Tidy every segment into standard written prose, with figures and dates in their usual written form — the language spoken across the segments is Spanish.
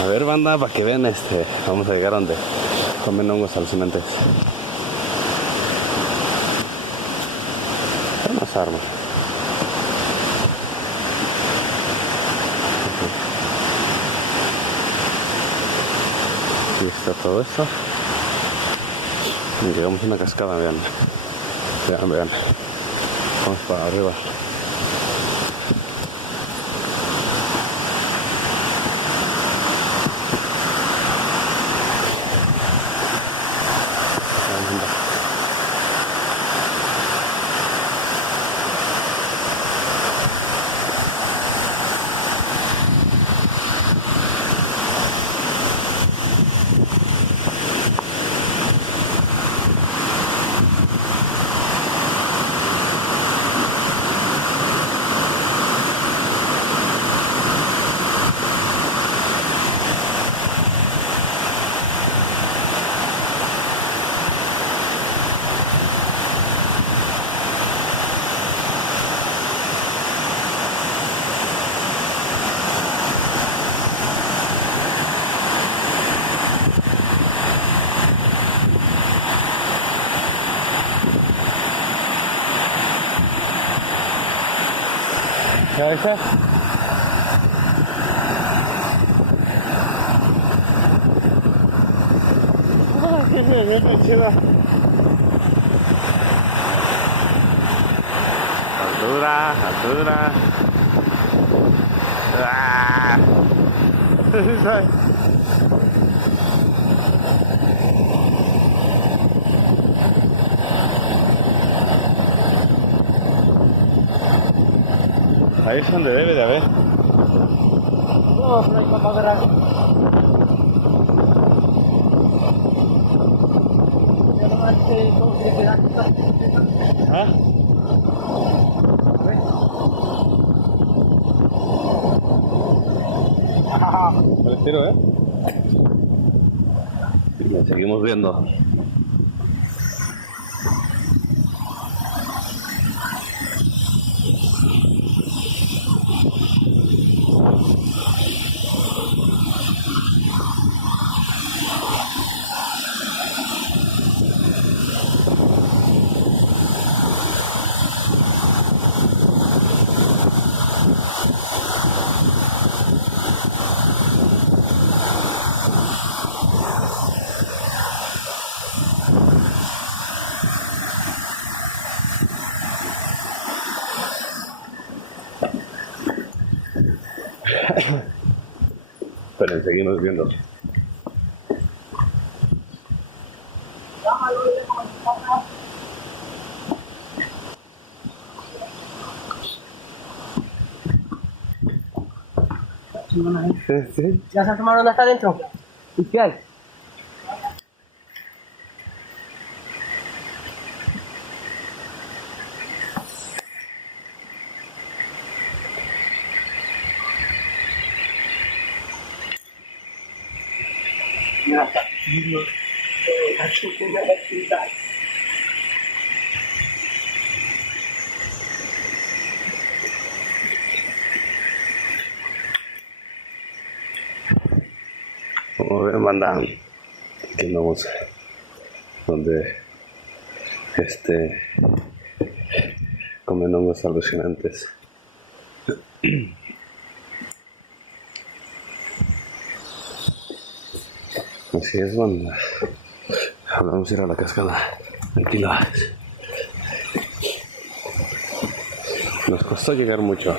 A ver, banda, para que vean vamos a llegar donde comen hongos alucinantes. Unas armas. Aquí está todo esto. Y llegamos a una cascada, vean. Vean. Vamos para arriba. ¿Ya está? ¡Qué chida! Altura. ¡Ah! Ahí es donde debe de haber. No, no hay papá. ¿Ah? El tiro, Y lo seguimos viendo. Pero seguimos viendo. Sí. ¿Ya se asomaron hasta adentro? ¿Y qué hay? Como ven, banda, aquí andamos donde comen hongos alucinantes. Así es, banda. Vamos a ir a la cascada. Tranquilos. Nos costó llegar mucho.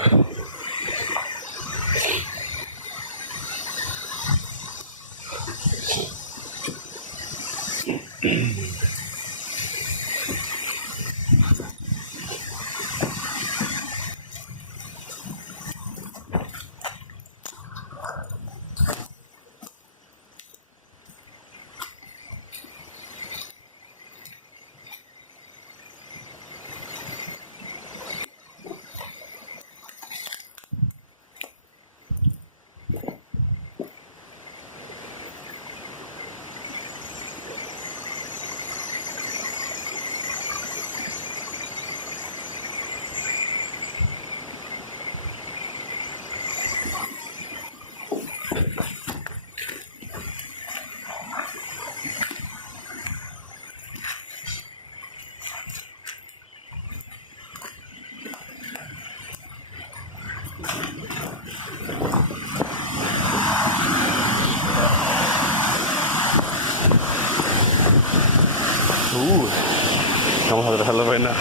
Vamos a atravesar la pena.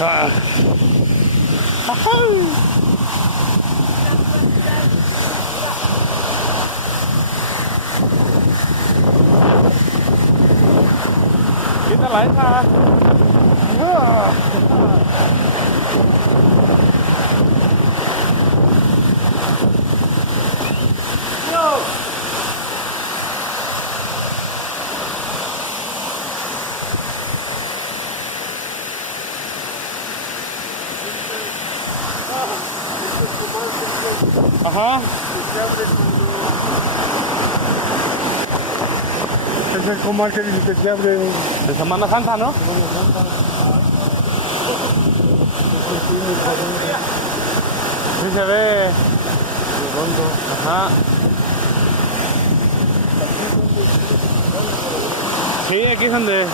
¡Ah! Quítala esa. Ajá. Es el comal que dice que se abre. De Semana Santa, ¿no? Sí se ve. Ajá. Sí, aquí es donde...